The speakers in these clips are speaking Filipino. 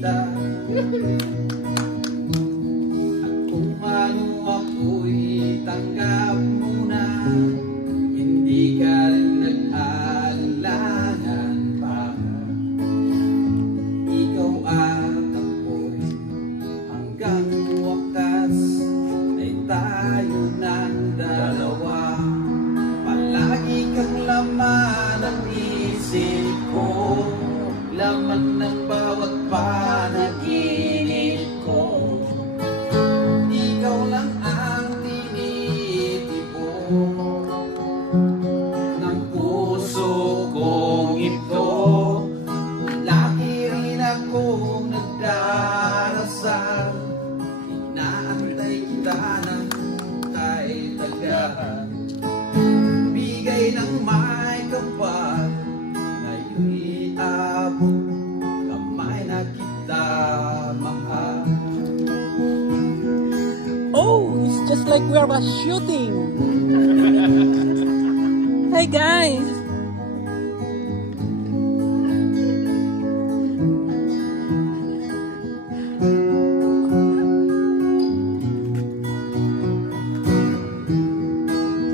kita. At kung ano ako'y tanggap mo na, hindi ka rin nag-aalangan pa. Ikaw at ako'y hanggang wakas ay tayo ng dalawa. Palagi kang laman ng isip ko, laman ng bawat panaginip ko. Ikaw lang ang tinitipon ng puso kong ito. Lagi rin akong nagdarasal, inaantay kita ng kahit tagahan. Bigay ng may kapal, ngayon'y abot kamay na kita mahal. Oh, it's just like we are shooting. Hey guys.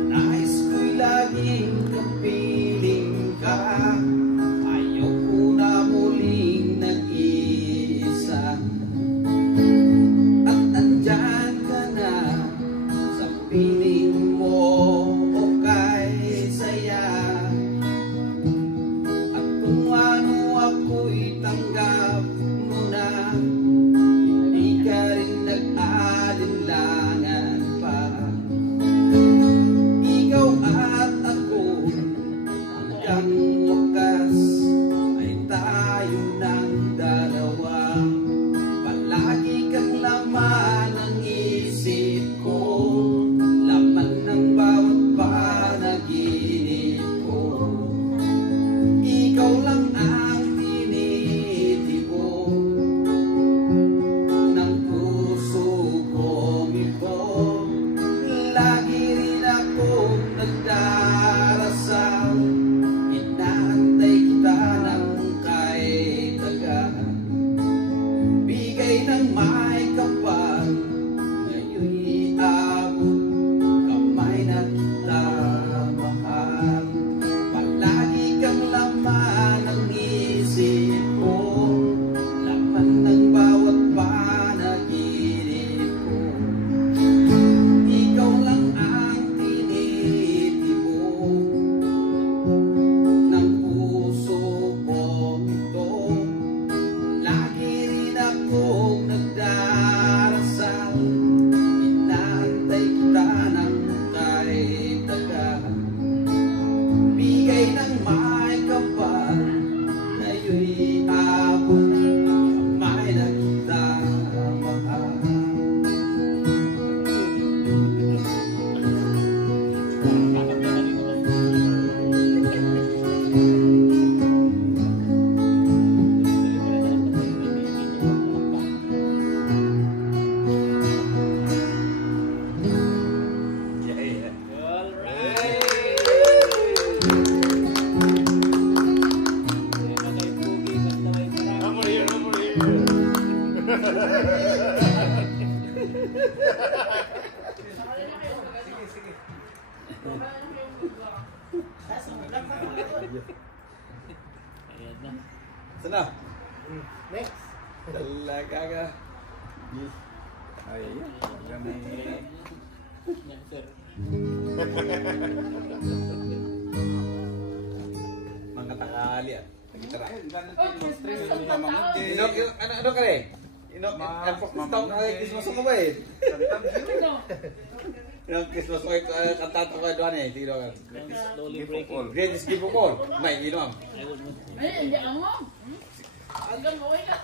Nais ko'y laging kapiling ka, ayoko na muling nag-iisa. At andyan ka na sa piling mo, o kay saya. At kung ano ako'y tanggap mo na, hindi ka rin nag-alinlangan pa. Ikaw at ako hanggang wakas ay tayo ng dalawa. Palagi kang laman ng isip ko, laman ng bawat panaginip ko. Ikaw lang ang tinitipon ng puso kong ito. Lagi rin akong nagdarasal, inaantay kita ng kahit tagahan. Bigay ng may kapal, ngayon'y abot kamay na kita mahal. Palagi kang laman ng isip ko, laman ng bawat panaginip ko. Ikaw lang ang tinitipon ng puso ko ito. Lagi rin akong nagdarasal, inaantay kita ng kahit tagahan. Bigay ng may kapal, ngayon'y abot kamay na kita mahal. Sana? Next. Talaga ka. Ay, kami. Mga takali at nagitara. Ano ka rin? Focus daw na Christmas mo ba eh? Yung Christmas mo kantato ko doon eh. Tignan ka. Greatest gift of all. May inom. Ay, hindi ako. Hanggang okay ka.